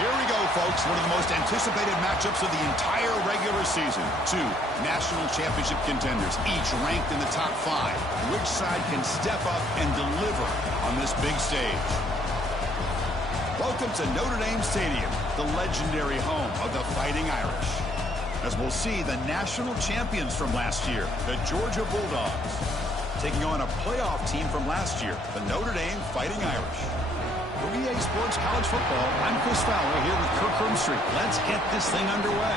Here we go, folks. One of the most anticipated matchups of the entire regular season. Two national championship contenders, each ranked in the top 5. Which side can step up and deliver on this big stage? Welcome to Notre Dame Stadium, the legendary home of the Fighting Irish. As we'll see, the national champions from last year, the Georgia Bulldogs, taking on a playoff team from last year, the Notre Dame Fighting Irish. For UGA Sports College Football, I'm Chris Fowler here with Kirk Herbstreit. Let's get this thing underway.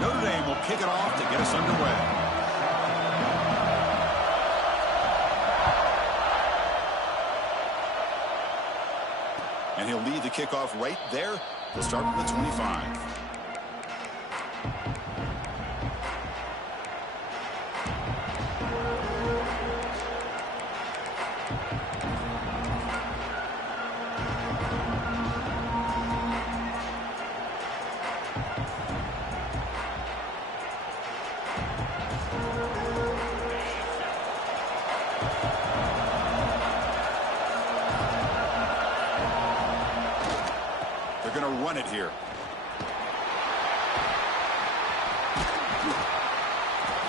Notre Dame will kick it off to get us underway. And he'll lead the kickoff right there to start with the 25. They're going to run it here.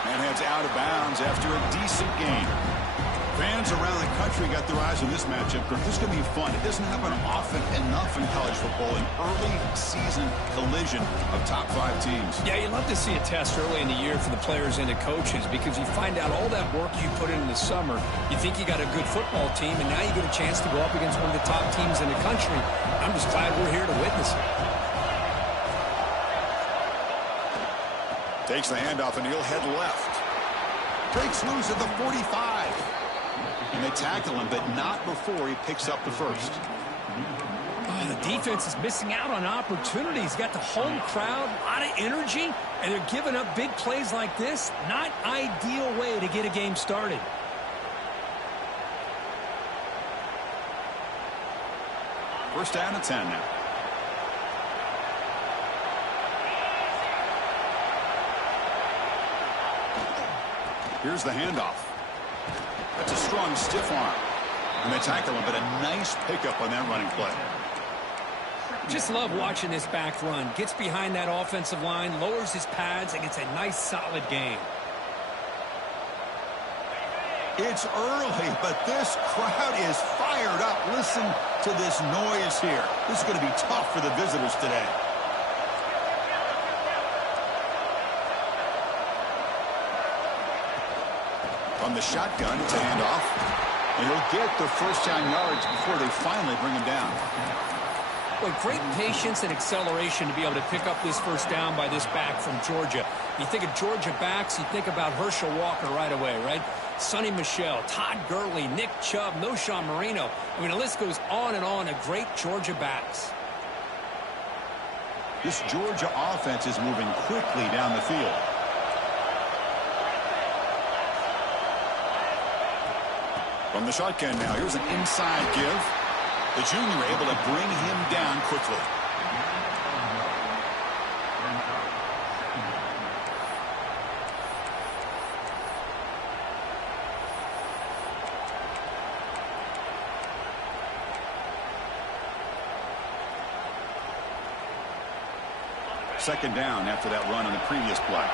And heads out of bounds after a decent gain. Fans around the country got their eyes on this matchup. This is going to be fun. It doesn't happen often enough in college football, an early season collision of top 5 teams. Yeah, you love to see a test early in the year for the players and the coaches because you find out all that work you put in the summer. You think you got a good football team, and now you get a chance to go up against one of the top teams in the country. I'm just glad we're here to witness it. Takes the handoff, and he'll head left. Breaks loose at the 45. And they tackle him, but not before he picks up the first. Oh, the defense is missing out on opportunities. Got the home crowd, a lot of energy, and they're giving up big plays like this. Not ideal way to get a game started. First down and 10 now. Here's the handoff. That's a strong stiff arm. And they tackle him, but a nice pickup on that running play. Just love watching this back run. Gets behind that offensive line, lowers his pads, and gets a nice solid gain. It's early, but this crowd is fired up. Listen to this noise here. This is going to be tough for the visitors today. From the shotgun, it's a handoff. And he'll get the first down yards before they finally bring him down. Well, great patience and acceleration to be able to pick up this first down by this back from Georgia. You think of Georgia backs, you think about Herschel Walker right away, right? Sonny Michel, Todd Gurley, Nick Chubb, Noshawn Marino. I mean, the list goes on and on of great Georgia backs. This Georgia offense is moving quickly down the field. From the shotgun now, here's an inside give. The junior able to bring him down quickly. Second down after that run on the previous play.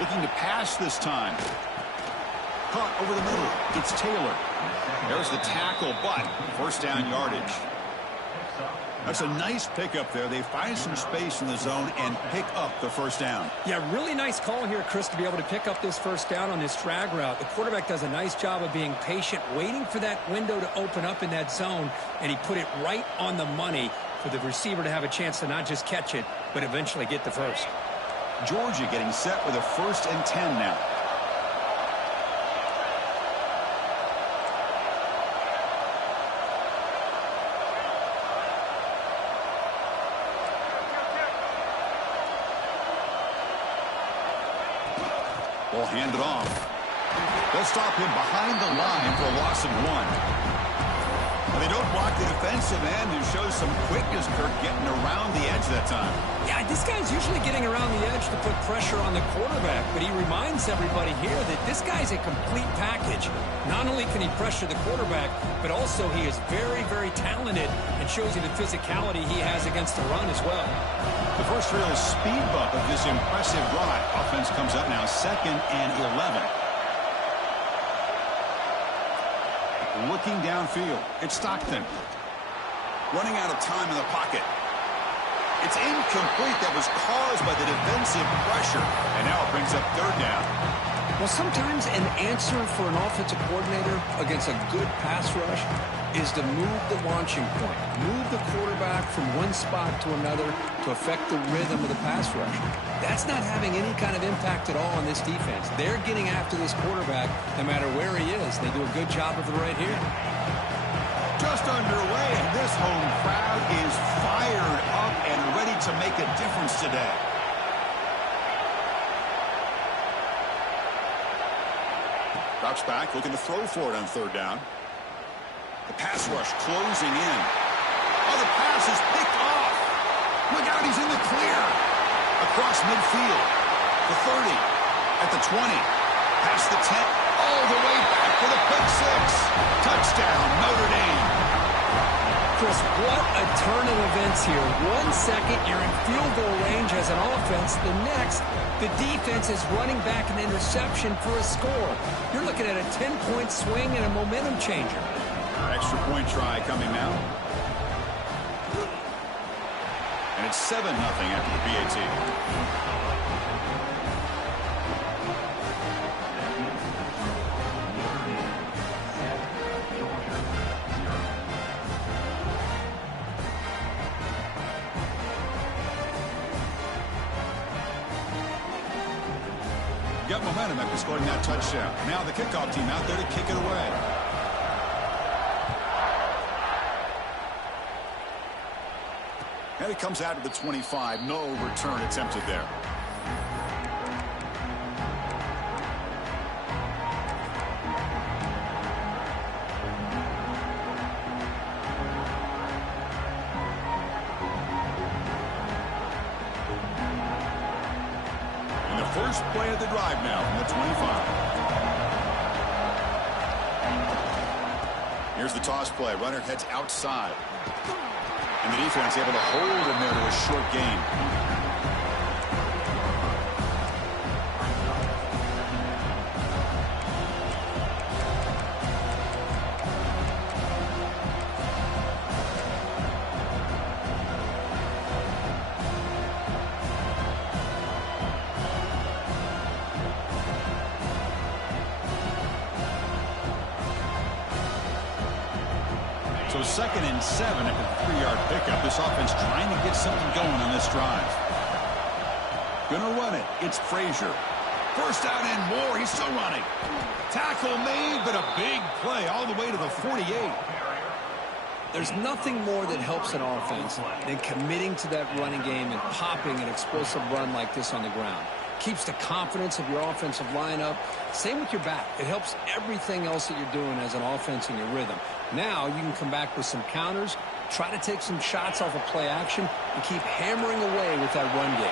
Looking to pass this time. Caught over the middle. It's Taylor. There's the tackle, but first down yardage. That's a nice pickup there. They find some space in the zone and pick up the first down. Yeah, really nice call here, Chris, to be able to pick up this first down on this drag route. The quarterback does a nice job of being patient, waiting for that window to open up in that zone, and he put it right on the money for the receiver to have a chance to not just catch it, but eventually get the first. Georgia getting set with a 1st and 10 now. Will hand it off. They'll stop him behind the line for a loss of 1. And they don't block the defensive end, who shows some quickness, Kirk, getting around the edge that time. Yeah, this guy's usually getting around the edge to put pressure on the quarterback, but he reminds everybody here that this guy's a complete package. Not only can he pressure the quarterback, but also he is very, very talented and shows you the physicality he has against the run as well. The first real speed bump of this impressive drive. Offense comes up now 2nd and 11. Looking downfield, it's Stockton. Running out of time in the pocket. It's incomplete. That was caused by the defensive pressure. And now it brings up 3rd down. Well, sometimes an answer for an offensive coordinator against a good pass rush is to move the launching point. Move the quarterback from one spot to another to affect the rhythm of the pass rush. That's not having any kind of impact at all on this defense. They're getting after this quarterback no matter where he is. They do a good job of it right here. Just underway, and this home crowd is fired up and ready to make a difference today. Drops back, looking to throw for it on 3rd down. The pass rush closing in. Oh, the pass is picked off. Look out, he's in the clear. Across midfield. The 30. At the 20. Past the 10. All the way back for the pick 6. Touchdown, Notre Dame. Chris, what a turn of events here. 1 second, you're in field goal range as an offense. The next, the defense is running back an interception for a score. You're looking at a 10-point swing and a momentum changer. Extra point try coming now. And it's 7-0 after the PAT. Got momentum after scoring that touchdown. Now the kickoff team out there to kick it away. And it comes out to the 25. No return attempted there. First play of the drive now from the 25. Here's the toss play. Runner heads outside. And the defense able to hold him there to a short gain. So 2nd and 7 at the 3-yard pickup. This offense trying to get something going on this drive. Gonna run it. It's Frazier. First down and more. He's still running. Tackle made, but a big play all the way to the 48. There's nothing more that helps an offense than committing to that running game and popping an explosive run like this on the ground. Keeps the confidence of your offensive lineup. Same with your back. It helps everything else that you're doing as an offense in your rhythm. Now you can come back with some counters, try to take some shots off of play action, and keep hammering away with that run game.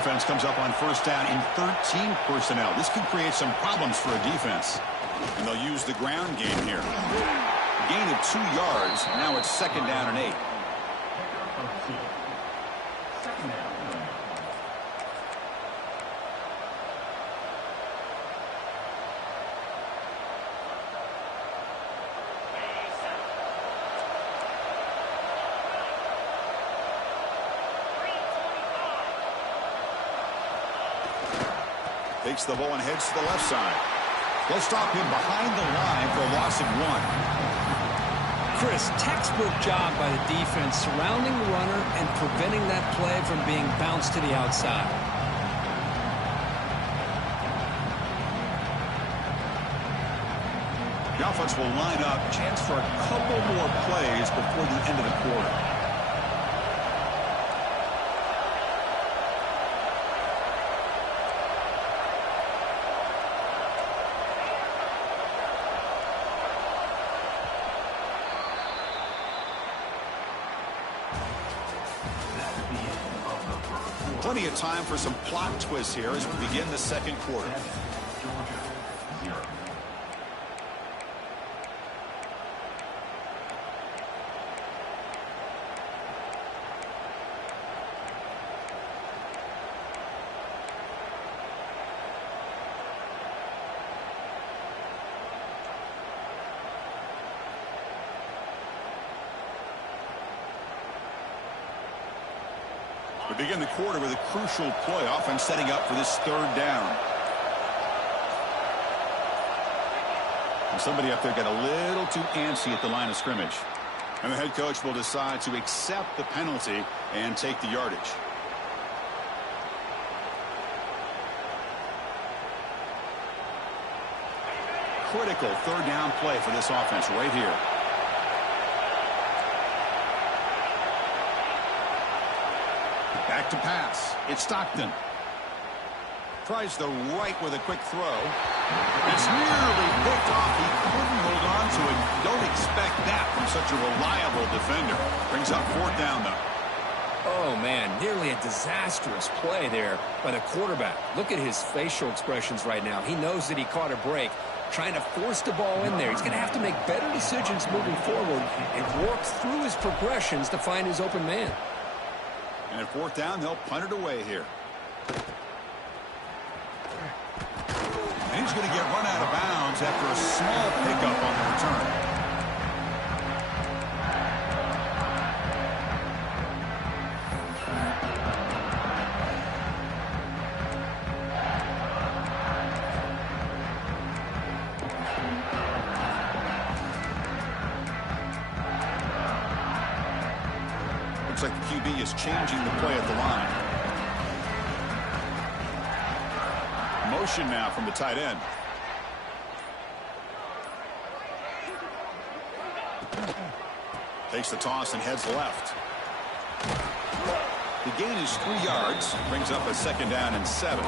Offense comes up on first down in 13 personnel. This can create some problems for a defense. And they'll use the ground game here. Gain of 2 yards. Now it's 2nd down and 8. Takes the ball and heads to the left side. They'll stop him behind the line for a loss of 1. Chris, textbook job by the defense surrounding the runner and preventing that play from being bounced to the outside. The offense will line up. Chance for a couple more plays before the end of the quarter. Plenty of time for some plot twists here as we begin the second quarter. We begin the quarter with a crucial play, offense setting up for this third down. And somebody up there got a little too antsy at the line of scrimmage. And the head coach will decide to accept the penalty and take the yardage. Critical third down play for this offense right here. Back to pass. It's Stockton. Tries the right with a quick throw. It's nearly picked off. He couldn't hold on to it. Don't expect that from such a reliable defender. Brings up fourth down, though. Oh, man, nearly a disastrous play there by the quarterback. Look at his facial expressions right now. He knows that he caught a break, trying to force the ball in there. He's going to have to make better decisions moving forward and work through his progressions to find his open man. And at fourth down, they'll punt it away here. And he's going to get run out of bounds after a small pickup on the return. Looks like the QB is changing the play at the line. Motion now from the tight end. Takes the toss and heads left. The gain is 3 yards. Brings up a second down and 7.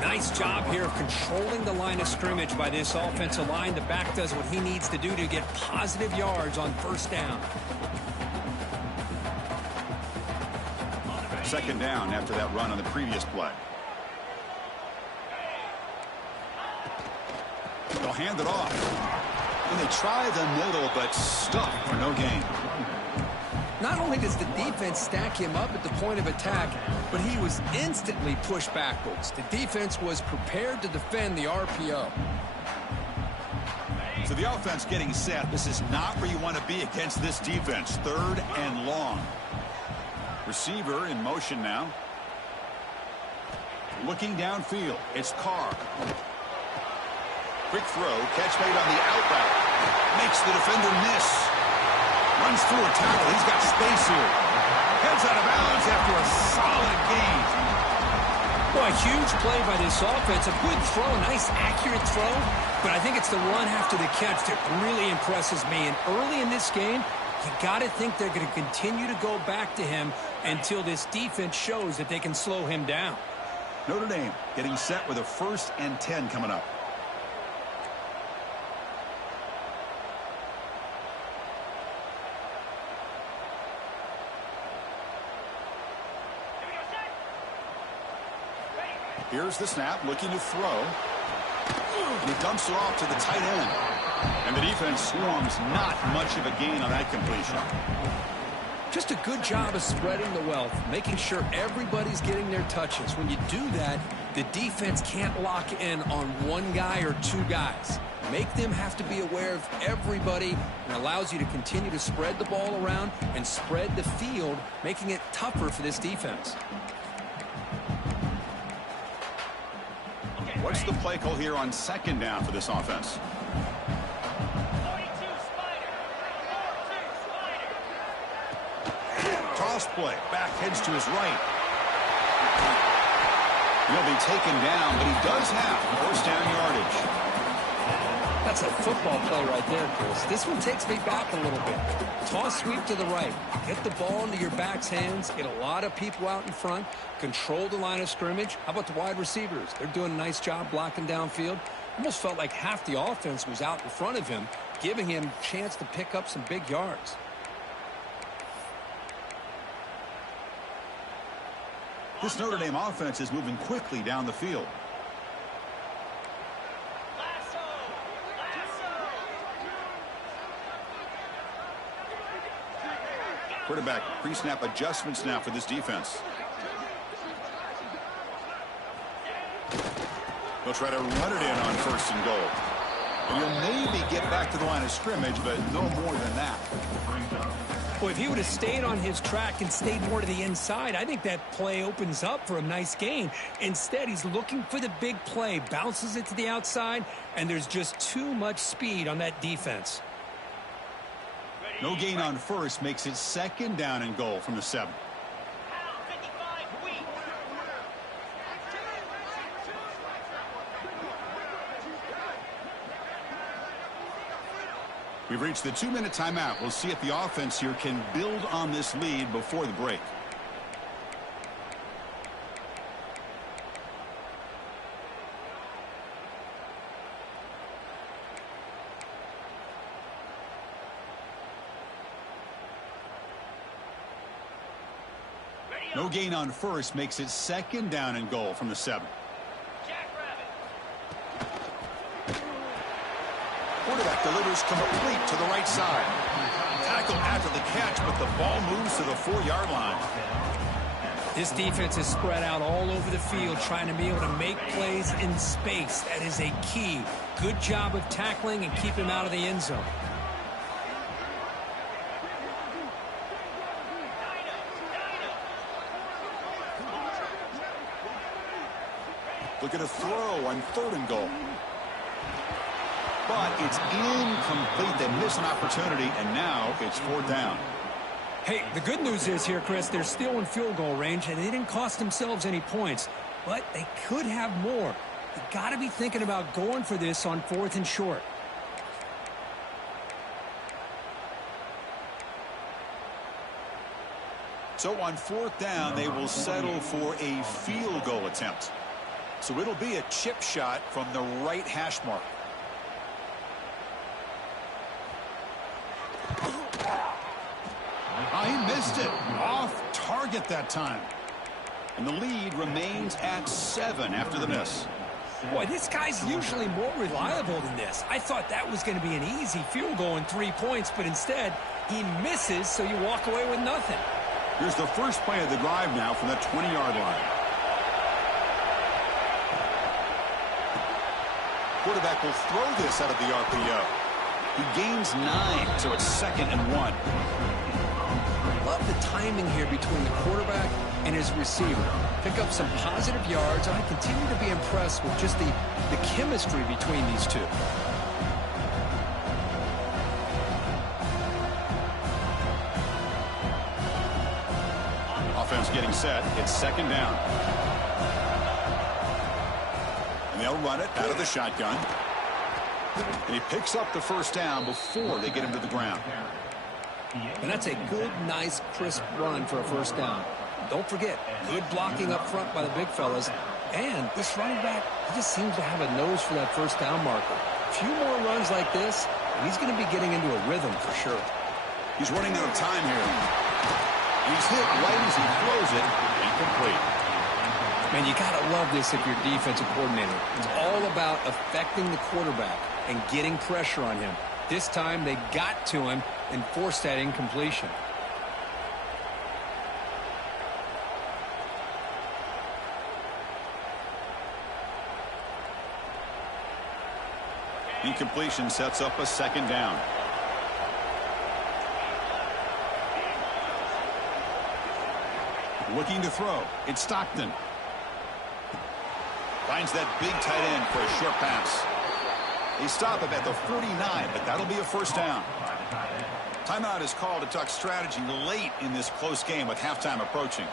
Nice job here of controlling the line of scrimmage by this offensive line. The back does what he needs to do to get positive yards on first down. Second down after that run on the previous play. They'll hand it off. And they try the middle, but stuck for no gain. Not only does the defense stack him up at the point of attack, but he was instantly pushed backwards. The defense was prepared to defend the RPO. So the offense getting set. This is not where you want to be against this defense. Third and long. Receiver in motion now. Looking downfield. It's Carr. Quick throw. Catch made on the out route. Makes the defender miss. Runs through a tackle. He's got space here. Heads out of bounds after a solid gain. Boy, a huge play by this offense. A good throw. Nice, accurate throw. But I think it's the run after the catch that really impresses me. And early in this game, you got to think they're going to continue to go back to him until this defense shows that they can slow him down. Notre Dame getting set with a 1st and 10 coming up. Here's the snap, looking to throw. And he dumps it off to the tight end. And the defense swarms, not much of a gain on that completion. Just a good job of spreading the wealth, making sure everybody's getting their touches. When you do that, the defense can't lock in on one guy or two guys. Make them have to be aware of everybody, and allows you to continue to spread the ball around and spread the field, making it tougher for this defense. What's the play call here on second down for this offense? Toss play. Back heads to his right. He'll be taken down, but he does have first down yardage. That's a football play right there, Chris. This one takes me back a little bit. Toss sweep to the right. Get the ball into your back's hands. Get a lot of people out in front. Control the line of scrimmage. How about the wide receivers? They're doing a nice job blocking downfield. Almost felt like half the offense was out in front of him, giving him a chance to pick up some big yards. This Notre Dame offense is moving quickly down the field. Quarterback pre-snap adjustments now for this defense. They'll try to run it in on 1st and goal. And you'll maybe get back to the line of scrimmage, but no more than that. Well, if he would have stayed on his track and stayed more to the inside, I think that play opens up for a nice gain. Instead, he's looking for the big play, bounces it to the outside, and there's just too much speed on that defense. No gain on 1st makes it 2nd down and goal from the 7. We've reached the 2-minute timeout. We'll see if the offense here can build on this lead before the break. No gain on 1st makes it 2nd down and goal from the 7. Quarterback delivers complete to the right side. Tackle after the catch, but the ball moves to the 4-yard line. This defense is spread out all over the field, trying to be able to make plays in space. That is a key. Good job of tackling and keep him out of the end zone. Look at a throw on 3rd and goal. But it's incomplete. They miss an opportunity, and now it's 4th down. Hey, the good news is here, Chris, they're still in field goal range, and they didn't cost themselves any points. But they could have more. You got to be thinking about going for this on 4th and short. So on 4th down, they will settle for a field goal attempt. So it'll be a chip shot from the right hash mark. He missed it. Off target that time. And the lead remains at 7 after the miss. Boy, this guy's usually more reliable than this. I thought that was going to be an easy field goal and 3 points, but instead he misses, so you walk away with nothing. Here's the first play of the drive now from the 20-yard line. Quarterback will throw this out of the RPO. He gains 9, so it's 2nd and 1. Love the timing here between the quarterback and his receiver. Pick up some positive yards, and I continue to be impressed with just the chemistry between these two. Offense getting set. It's 2nd down. And they'll run it out of the shotgun. And he picks up the 1st down before they get him to the ground. And that's a good, nice, crisp run for a 1st down. Don't forget, good blocking up front by the big fellas. And this running back, he just seems to have a nose for that 1st down marker. A few more runs like this, and he's going to be getting into a rhythm for sure. He's running out of time here. He's hit right as he throws it. Incomplete. Man, you got to love this if you're defensive coordinator. It's all about affecting the quarterback and getting pressure on him. This time they got to him and forced that incompletion. Incompletion sets up a 2nd down. Looking to throw. It's Stockton. Finds that big tight end for a short pass. They stop him at the 49, but that'll be a 1st down. Timeout is called to talk strategy late in this close game with halftime approaching.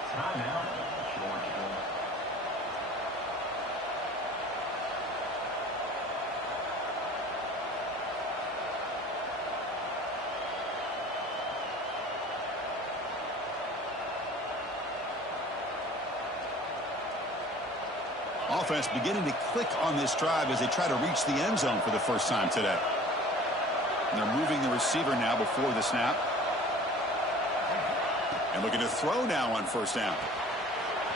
Offense beginning to click on this drive as they try to reach the end zone for the first time today. And they're moving the receiver now before the snap. And looking to throw now on 1st down.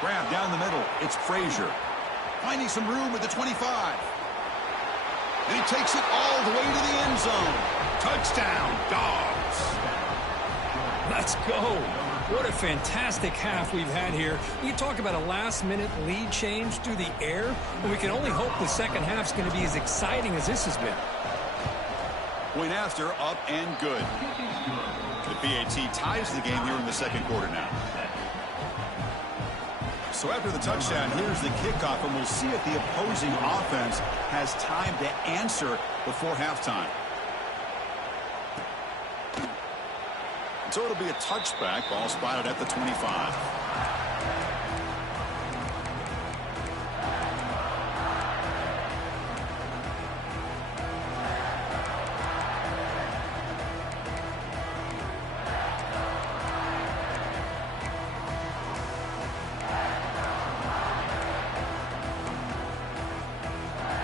Grab down the middle. It's Frazier. Finding some room at the 25. And he takes it all the way to the end zone. Touchdown, Dogs. Let's go. What a fantastic half we've had here. You talk about a last-minute lead change through the air, and we can only hope the second half's going to be as exciting as this has been. Point after, up and good. The PAT ties the game here in the second quarter now. So after the touchdown, here's the kickoff, and we'll see if the opposing offense has time to answer before halftime. So it'll be a touchback. Ball spotted at the 25.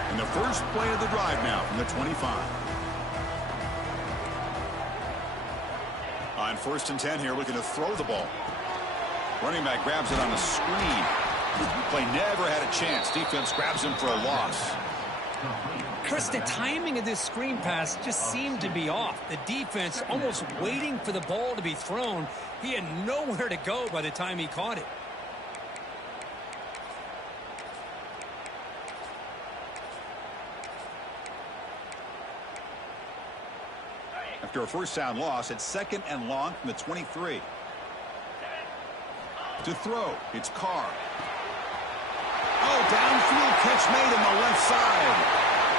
And the first play of the drive now from the 25. On 1st and 10 here, looking to throw the ball. Running back grabs it on a screen. Play never had a chance. Defense grabs him for a loss. Chris, the timing of this screen pass just seemed to be off. The defense almost waiting for the ball to be thrown. He had nowhere to go by the time he caught it. After a first down loss, it's 2nd and long from the 23. To throw, it's Carr. Oh, downfield catch made on the left side.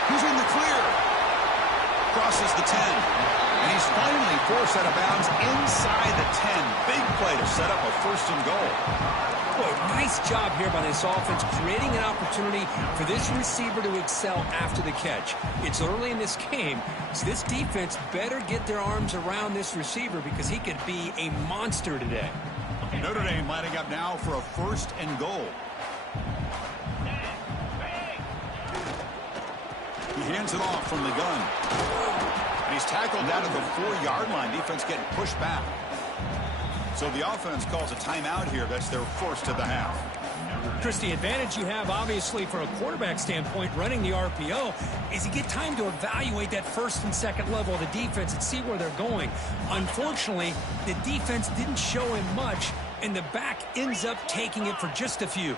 Who's in the clear? Crosses the 10. And he's finally forced out of bounds inside the 10. Big play to set up a 1st and goal. Boy, nice job here by this offense, creating an opportunity for this receiver to excel after the catch. It's early in this game, so this defense better get their arms around this receiver because he could be a monster today. Notre Dame lining up now for a 1st and goal. He hands it off from the gun. And he's tackled down at the 4-yard line. Defense getting pushed back. So the offense calls a timeout here. That's their first of the half. Chris, the advantage you have, obviously, from a quarterback standpoint, running the RPO, is you get time to evaluate that 1st and 2nd level of the defense and see where they're going. Unfortunately, the defense didn't show him much, and the back ends up taking it for just a few.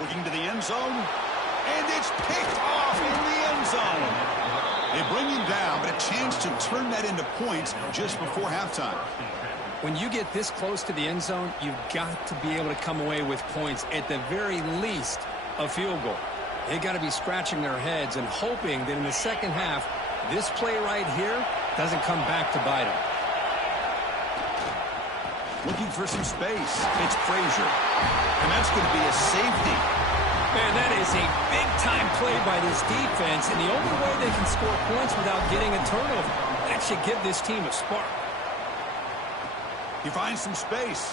Looking to the end zone, and it's picked off in the end zone. They bring him down, but a chance to turn that into points just before halftime. When you get this close to the end zone, you've got to be able to come away with points, at the very least, a field goal. They got to be scratching their heads and hoping that in the second half, this play right here doesn't come back to bite them. Looking for some space. It's Frazier. And that's going to be a safety. Man, that is a big-time play by this defense, and the only way they can score points without getting a turnover. That should give this team a spark. He finds some space.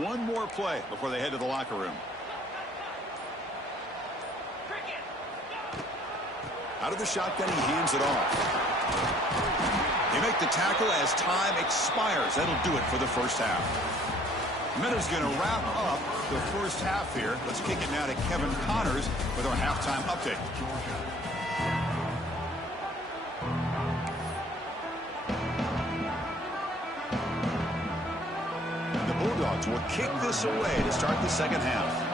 One more play before they head to the locker room. Out of the shotgun, he hands it off. They make the tackle as time expires. That'll do it for the first half. Miller's going to wrap up the first half here. Let's kick it now to Kevin Connors with our halftime update. The Bulldogs will kick this away to start the second half.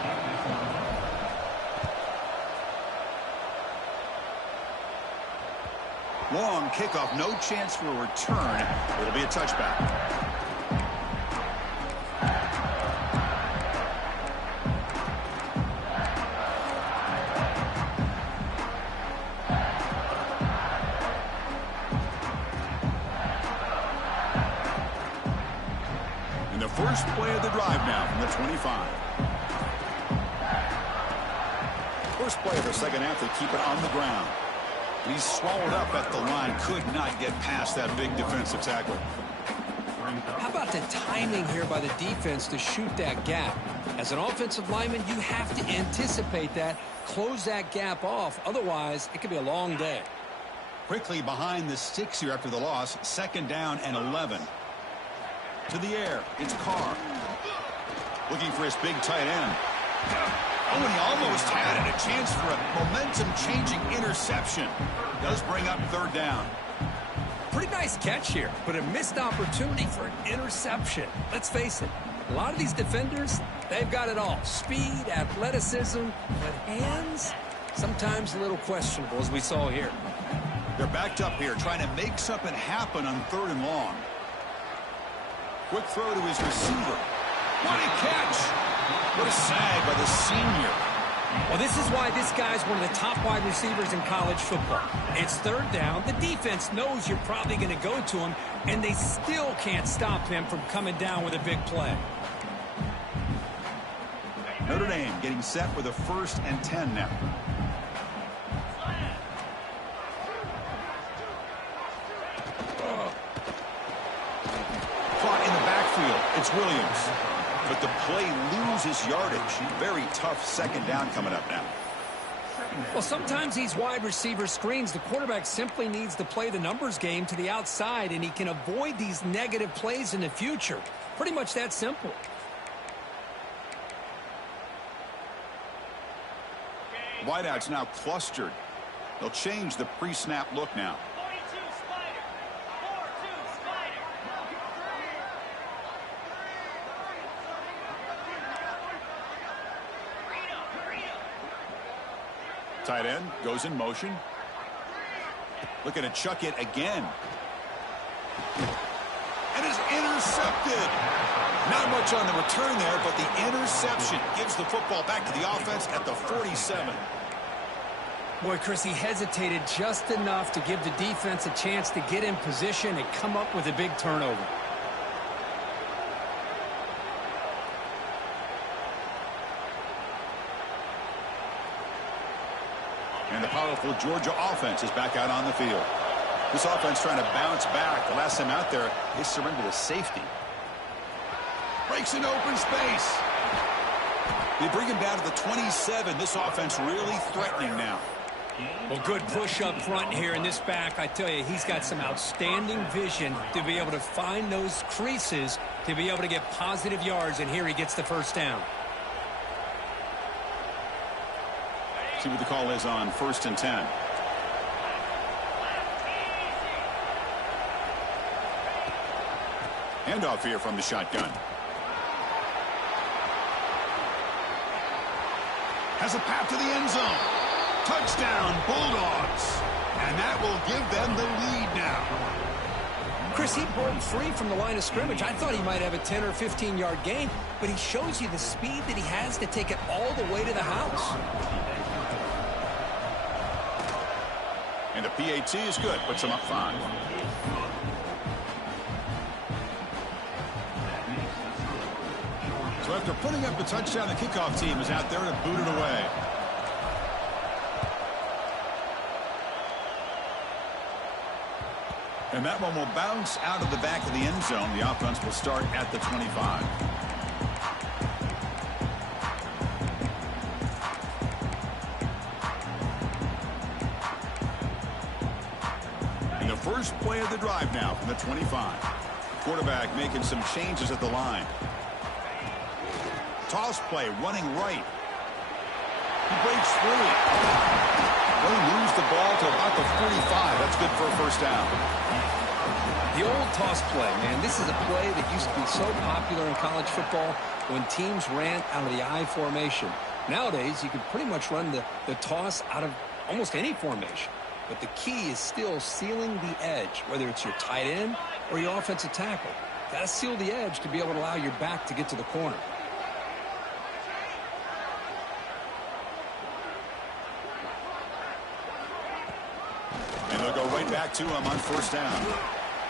Long kickoff, no chance for a return. It'll be a touchback. And the first play of the drive now from the 25. First play of the second half, they keep it on the ground. He's swallowed up at the line. Could not get past that big defensive tackle. How about the timing here by the defense to shoot that gap? As an offensive lineman, you have to anticipate that, close that gap off. Otherwise, it could be a long day. Quickly behind the sticks here after the loss. 2nd down and 11. To the air. It's Carr. Looking for his big tight end. Oh, and he almost had it. A chance for a momentum-changing interception. Does bring up 3rd down. Pretty nice catch here, but a missed opportunity for an interception. Let's face it, a lot of these defenders, they've got it all. Speed, athleticism, but hands, sometimes a little questionable, as we saw here. They're backed up here, trying to make something happen on 3rd and long. Quick throw to his receiver. What a catch! What a sag by the senior. Well, this is why this guy's one of the top wide receivers in college football. It's 3rd down. The defense knows you're probably going to go to him, and they still can't stop him from coming down with a big play. Notre Dame getting set with a 1st and 10 now. Caught in the backfield. It's Williams. But the play loses yardage. Very tough 2nd down coming up now. Well, sometimes these wide receiver screens, the quarterback simply needs to play the numbers game to the outside, and he can avoid these negative plays in the future. Pretty much that simple. Wideouts now clustered. They'll change the pre-snap look now. Tight end goes in motion. Looking to chuck it again. And is intercepted. Not much on the return there, but the interception gives the football back to the offense at the 47. Boy, Chris, he hesitated just enough to give the defense a chance to get in position and come up with a big turnover. And the powerful Georgia offense is back out on the field. This offense trying to bounce back. The last time out there, they surrendered a safety. Breaks in open space. They bring him down to the 27. This offense really threatening now. Well, good push up front here in this back. I tell you, he's got some outstanding vision to be able to find those creases, to be able to get positive yards, and here he gets the 1st down. See what the call is on 1st and 10. Handoff here from the shotgun. Has a path to the end zone. Touchdown, Bulldogs. And that will give them the lead now. Chris, he broke free from the line of scrimmage. I thought he might have a 10 or 15-yard gain, but he shows you the speed that he has to take it all the way to the house. And the PAT is good. Puts him up 5. So after putting up the touchdown, the kickoff team is out there to boot it away. And that one will bounce out of the back of the end zone. The offense will start at the 25. And the first play of the drive now from the 25. Quarterback making some changes at the line. Toss play running right. He breaks through. They lose the ball to about the 45. That's good for a 1st down. The old toss play, man, this is a play that used to be so popular in college football when teams ran out of the I formation. Nowadays, you can pretty much run the toss out of almost any formation. But the key is still sealing the edge, whether it's your tight end or your offensive tackle. Got to seal the edge to be able to allow your back to get to the corner. And they'll go right back to him on 1st down.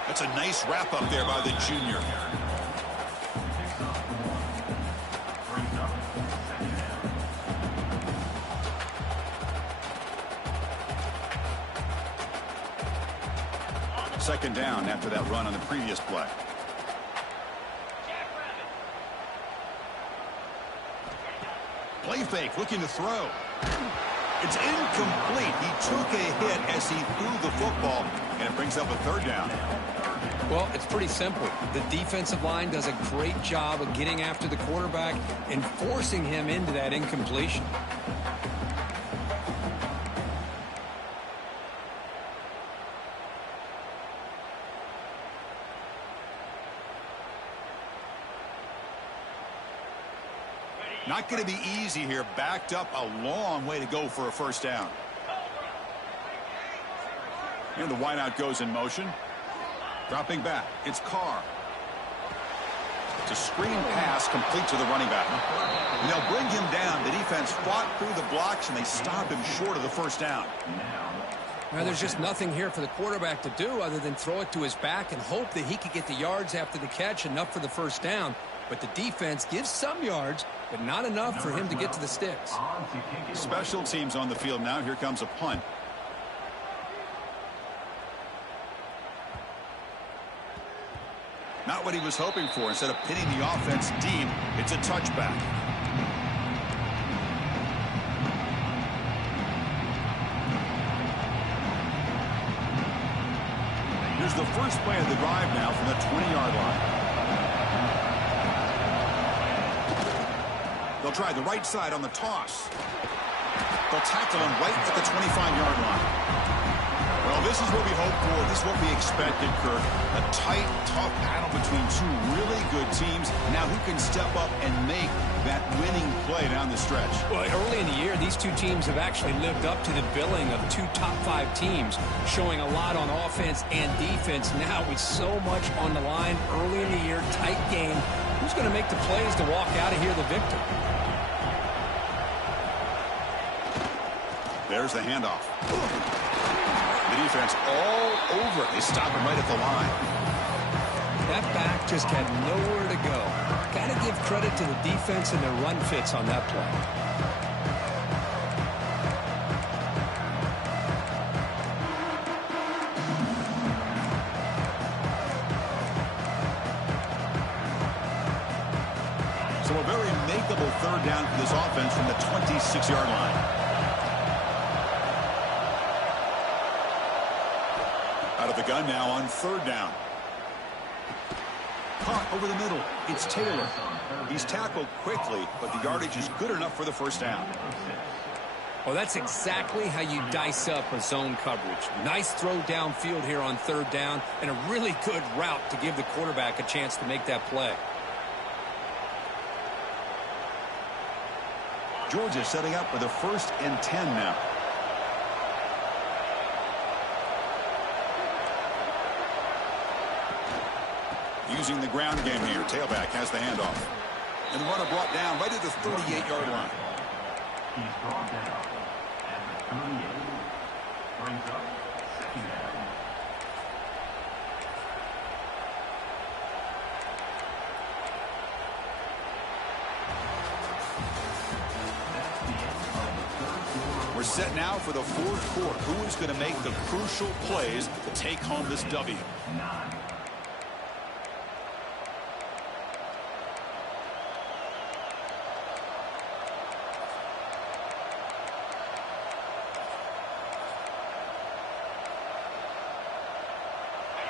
That's a nice wrap up there by the junior. Second down after that run on the previous play. Play fake, looking to throw. It's incomplete. He took a hit as he threw the football, and it brings up a third down. Well, it's pretty simple. The defensive line does a great job of getting after the quarterback and forcing him into that incompletion. Not going to be easy here. Backed up a long way to go for a first down. And the wideout goes in motion. Dropping back. It's Carr. It's a screen pass complete to the running back. And they'll bring him down. The defense fought through the blocks, and they stop him short of the first down. Now, there's just nothing here for the quarterback to do other than throw it to his back and hope that he could get the yards after the catch, enough for the first down. But the defense gives some yards, but not enough for him to get to the sticks. Special teams on the field now. Here comes a punt. Not what he was hoping for. Instead of pinning the offense deep, it's a touchback. Here's the first play of the drive now from the 20-yard line. They'll try the right side on the toss. They'll tackle him right at the 25-yard line. Well, this is what we hope for. This is what we expected, Kirk. A tight, tough battle between two really good teams. Now who can step up and make that winning play down the stretch? Well, early in the year, these two teams have actually lived up to the billing of two top-5 teams, showing a lot on offense and defense. Now with so much on the line early in the year, tight game, who's going to make the plays to walk out of here the victor? There's the handoff. The defense all over it. They stop him right at the line. That back just had nowhere to go. Got to give credit to the defense and their run fits on that play. So a very makeable third down for this offense from the 26-yard line. Out of the gun now on third down. Caught over the middle. It's Taylor. He's tackled quickly, but the yardage is good enough for the first down. Well, that's exactly how you dice up a zone coverage. Nice throw downfield here on third down, and a really good route to give the quarterback a chance to make that play. Georgia setting up for the 1st and 10 now. Using the ground game here. Tailback has the handoff. And the runner brought down right at the 38-yard line. He's brought down at the 38. Brings up second down. We're set now for the 4th quarter. Who is going to make the crucial plays to take home this W? 9.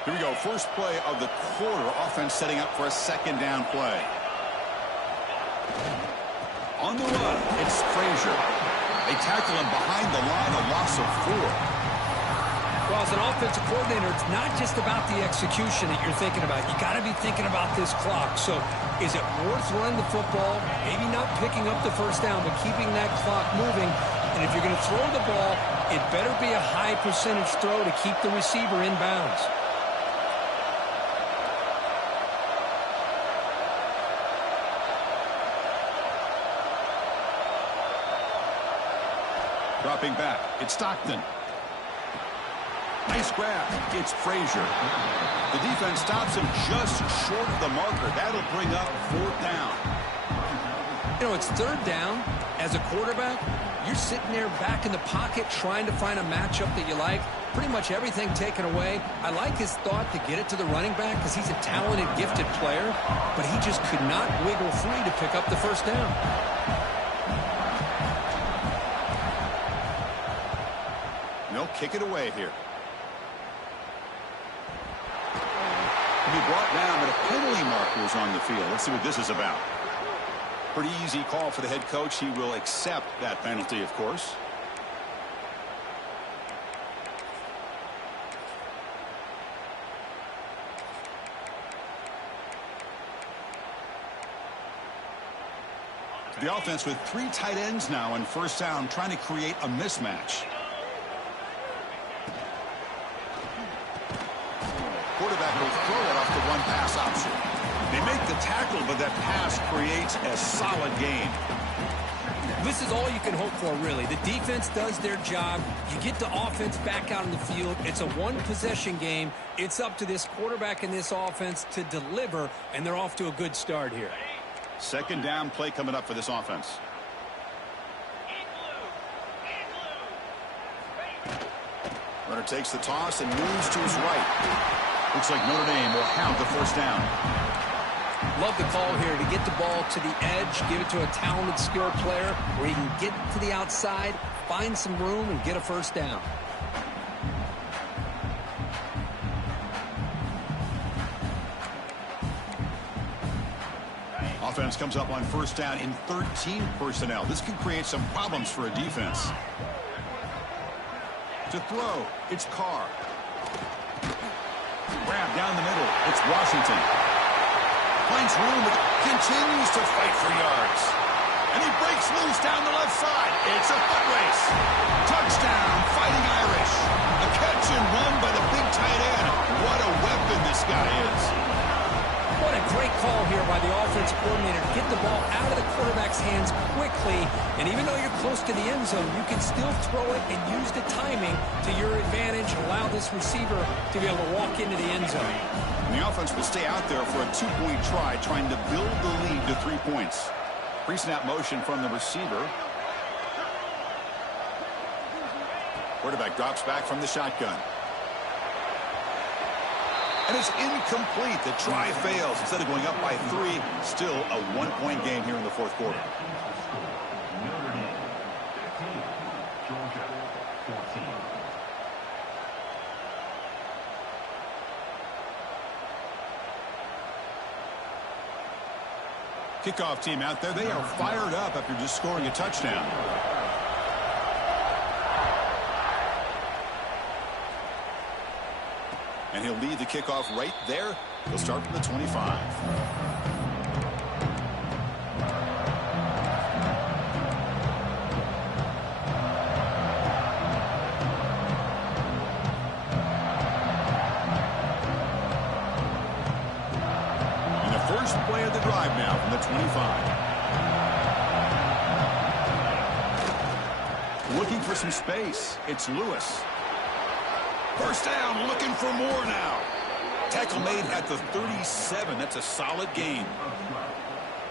Here we go. First play of the quarter. Offense setting up for a second down play. On the run, it's Frazier. They tackle him behind the line, a loss of 4. Well, as an offensive coordinator, it's not just about the execution that you're thinking about. You got to be thinking about this clock. So is it worth running the football, maybe not picking up the first down, but keeping that clock moving? And if you're going to throw the ball, it better be a high percentage throw to keep the receiver in bounds. Dropping back, it's Stockton. Nice grab. It's Frazier. The defense stops him just short of the marker. That'll bring up 4th down. You know, it's third down. As a quarterback, You're sitting there back in the pocket trying to find a matchup that you like. Pretty much everything taken away. I like his thought to get it to the running back because he's a talented, gifted player, but he just could not wiggle free to pick up the first down. They'll kick it away here. He'll be brought down, but a penalty marker is on the field. Let's see what this is about. Pretty easy call for the head coach. He will accept that penalty, of course. The offense with 3 tight ends now on first down, trying to create a mismatch. Quarterback will throw it off the one-pass option. They make the tackle, but that pass creates a solid gain. This is all you can hope for, really. The defense does their job. You get the offense back out in the field. It's a one-possession game. It's up to this quarterback and this offense to deliver, and they're off to a good start here. Second down play coming up for this offense. Runner takes the toss and moves to his right. Looks like Notre Dame will have the first down. Love the call here to get the ball to the edge, give it to a talented, skilled player where he can get to the outside, find some room, and get a first down. Offense comes up on first down in 13 personnel. This can create some problems for a defense. To throw, it's Carr. Grab down the middle, it's Washington. Finds room, but continues to fight for yards. And he breaks loose down the left side. It's a foot race. Touchdown, Fighting Irish. A catch and run by the big tight end. What a weapon this guy is. What a great call here by the offensive coordinator to get the ball out of the quarterback's hands quickly. And even though you're close to the end zone, you can still throw it and use the timing to your advantage and allow this receiver to be able to walk into the end zone. And the offense will stay out there for a 2-point try, trying to build the lead to 3 points. Pre-snap motion from the receiver. Quarterback drops back from the shotgun. And it's incomplete. The try fails. Instead of going up by 3, still a 1-point game here in the fourth quarter. Notre Dame 15, Georgia 14. Kickoff team out there. They are fired up after just scoring a touchdown. And he'll lead the kickoff right there. He'll start from the 25. And the first play of the drive now from the 25. Looking for some space. It's Lewis. First down, looking for more now. Tackle made at the 37. That's a solid gain.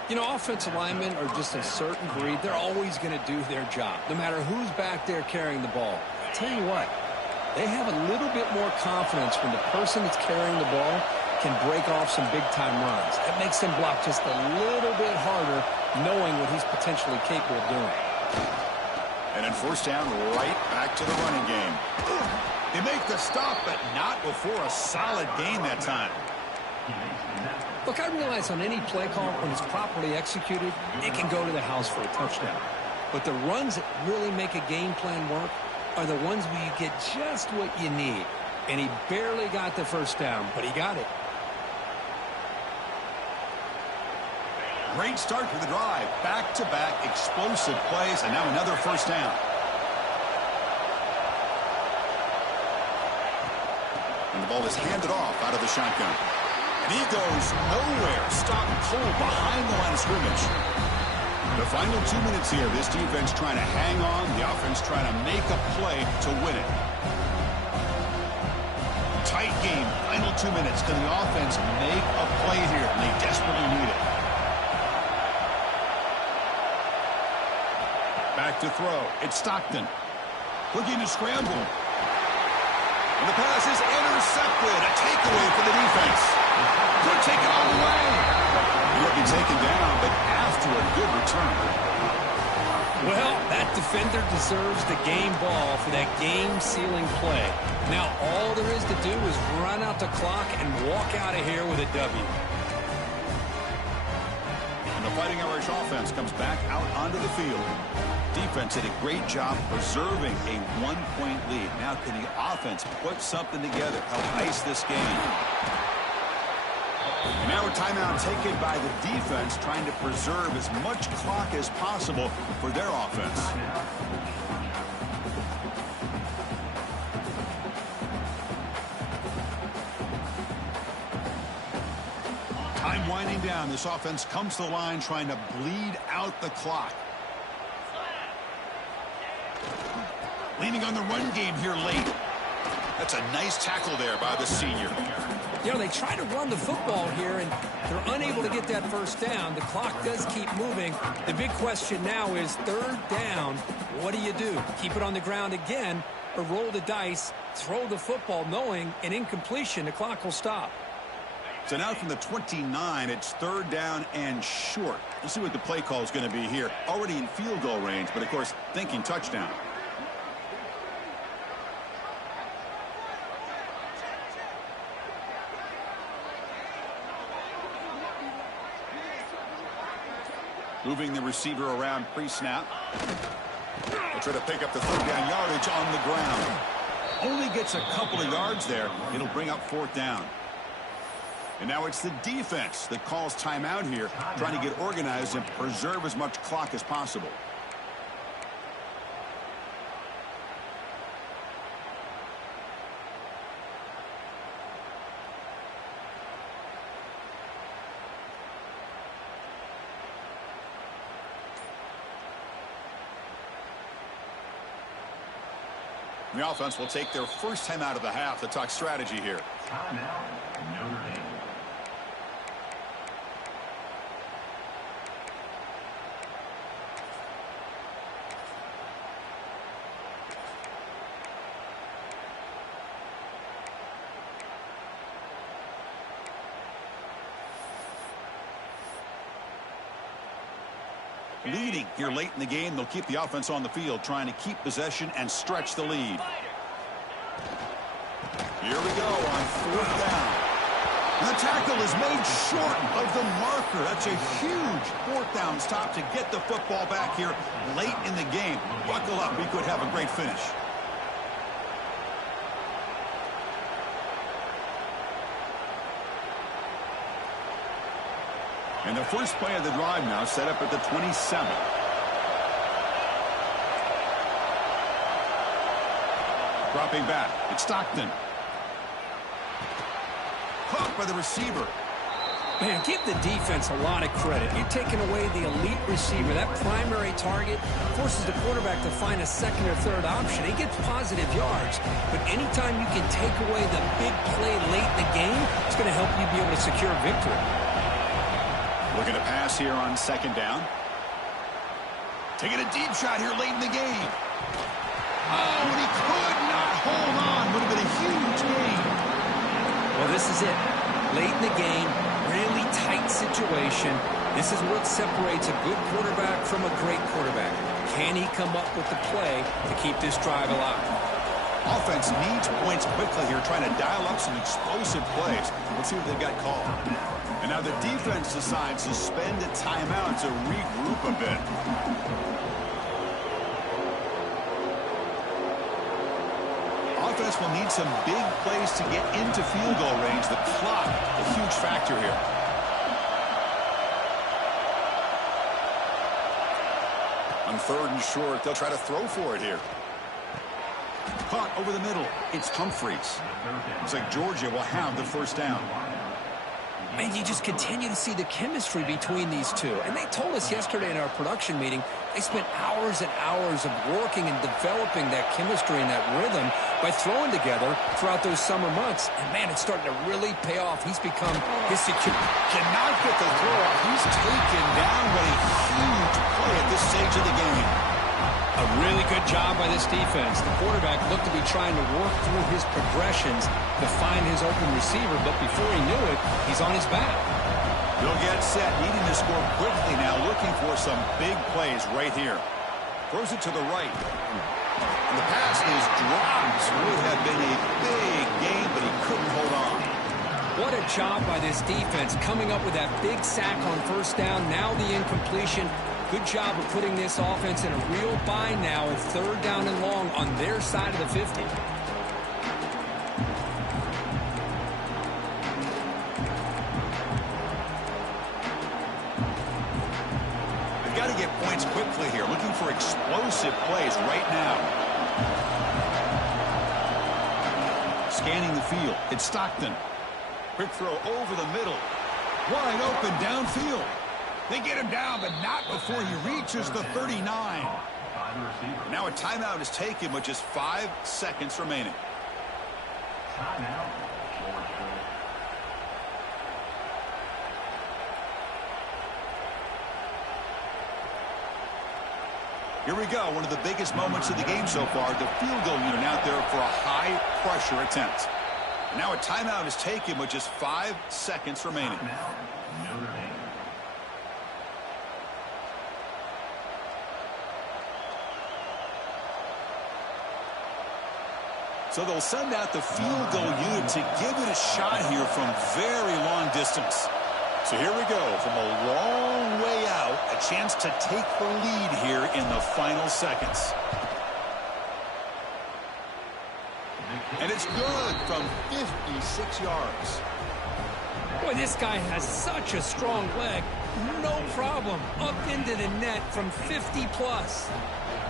You know, offensive linemen are just a certain breed. They're always going to do their job, no matter who's back there carrying the ball. I'll tell you what, they have a little bit more confidence when the person that's carrying the ball can break off some big-time runs. That makes them block just a little bit harder, knowing what he's potentially capable of doing. And then first down, right back to the running game. They make the stop, but not before a solid gain that time. Look, I realize on any play call, when it's properly executed, it can go to the house for a touchdown. But the runs that really make a game plan work are the ones where you get just what you need. And he barely got the first down, but he got it. Great start to the drive. Back-to-back explosive plays, and now another first down. And the ball is handed off out of the shotgun. And he goes nowhere. Stopped cold behind the line of scrimmage. The final 2 minutes here. This defense trying to hang on. The offense trying to make a play to win it. Tight game. Final 2 minutes. Can the offense make a play here? And they desperately need it. Back to throw. It's Stockton. Looking to scramble. And the pass is intercepted. A takeaway for the defense. Could take it all the way. He'll be taken down, but after a good return. Well, that defender deserves the game ball for that game-sealing play. Now, all there is to do is run out the clock and walk out of here with a W. And the Fighting Irish offense comes back out onto the field. Defense did a great job preserving a one-point lead. Now can the offense put something together, help ice this game? And now a timeout taken by the defense, trying to preserve as much clock as possible for their offense. Time winding down. This offense comes to the line trying to bleed out the clock. Leaning on the run game here late. That's a nice tackle there by the senior. You know, they try to run the football here, and they're unable to get that first down. The clock does keep moving. The big question now is third down. What do? Keep it on the ground again, or roll the dice, throw the football, knowing an incompletion, the clock will stop. So now from the 29, it's third down and short. We'll see what the play call is going to be here. Already in field goal range, but of course, thinking touchdown. Moving the receiver around pre-snap. They'll try to pick up the third down yardage on the ground. Only gets a couple of yards there. It'll bring up fourth down. And now it's the defense that calls timeout here, trying to get organized and preserve as much clock as possible. The offense will take their first time out of the half to talk strategy here. Timeout, Notre Dame. Leading here late in the game, they'll keep the offense on the field, trying to keep possession and stretch the lead. Here we go on fourth down. And the tackle is made short of the marker. That's a huge fourth down stop to get the football back here late in the game. Buckle up, we could have a great finish. And the first play of the drive now set up at the 27. Dropping back, it's Stockton. Caught by the receiver. Man, give the defense a lot of credit. You're taking away the elite receiver. That primary target forces the quarterback to find a second or third option. He gets positive yards. But anytime you can take away the big play late in the game, it's going to help you be able to secure victory. Looking to pass here on second down. Taking a deep shot here late in the game. Oh, and he could not hold on. Would have been a huge gain. Well, this is it. Late in the game, really tight situation. This is what separates a good quarterback from a great quarterback. Can he come up with the play to keep this drive alive? Offense needs points quickly here, trying to dial up some explosive plays. Let's see what they've got called. And now the defense decides to spend a timeout to regroup a bit. Offense will need some big plays to get into field goal range. The clock, a huge factor here. On third and short, they'll try to throw for it here. Caught over the middle. It's Humphreys. Looks like Georgia will have the first down. And you just continue to see the chemistry between these two. And they told us yesterday in our production meeting, they spent hours and hours of working and developing that chemistry and that rhythm by throwing together throughout those summer months. And, man, it's starting to really pay off. He's become his secure. Cannot get the throw off. He's taken down. What a huge play at this stage of the game. A really good job by this defense. The quarterback looked to be trying to work through his progressions to find his open receiver, but before he knew it, he's on his back. They'll get set, needing to score quickly now, looking for some big plays right here. Throws it to the right. And the pass is dropped. Would have been a big game, but he couldn't hold on. What a job by this defense coming up with that big sack on first down. Now the incompletion. Good job of putting this offense in a real bind now with 3rd down and long on their side of the 50. They've got to get points quickly here, looking for explosive plays right now. Scanning the field, it's Stockton. Quick throw over the middle. Wide open downfield. They get him down, but not before he reaches the 39. Now a timeout is taken with just 5 seconds remaining. Timeout. Here we go, one of the biggest moments of the game so far. The field goal unit out there for a high-pressure attempt. Now a timeout is taken with just 5 seconds remaining. So they'll send out the field goal unit to give it a shot here from very long distance. So here we go, from a long way out, a chance to take the lead here in the final seconds. And it's good from 56 yards. Boy, this guy has such a strong leg. No problem. Up into the net from 50+.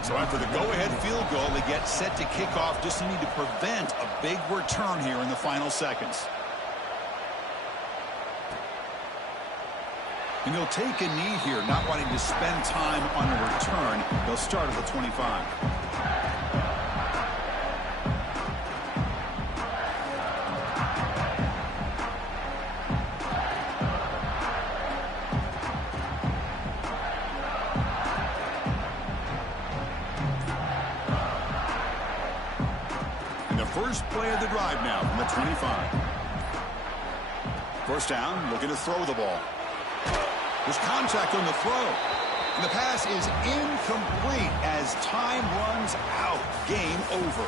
So after the go-ahead field goal, they get set to kick off, just need to prevent a big return here in the final seconds. And he'll take a knee here, not wanting to spend time on a return. They'll start at the 25. First play of the drive now from the 25. First down, looking to throw the ball. There's contact on the throw. And the pass is incomplete as time runs out. Game over.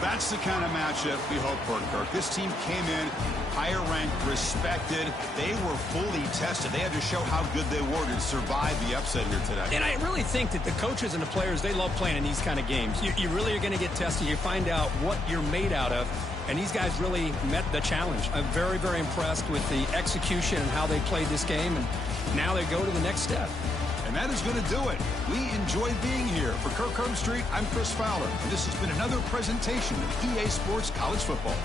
That's the kind of matchup we hope for, Kirk. This team came in higher ranked, respected. They were fully tested. They had to show how good they were to survive the upset here today. And I really think that the coaches and the players, they love playing in these kind of games. You really are going to get tested. You find out what you're made out of. And these guys really met the challenge. I'm very, very impressed with the execution and how they played this game. And now they go to the next step. And that is going to do it. We enjoyed being here. For Kirk Herbstreit, I'm Chris Fowler. And this has been another presentation of EA Sports College Football.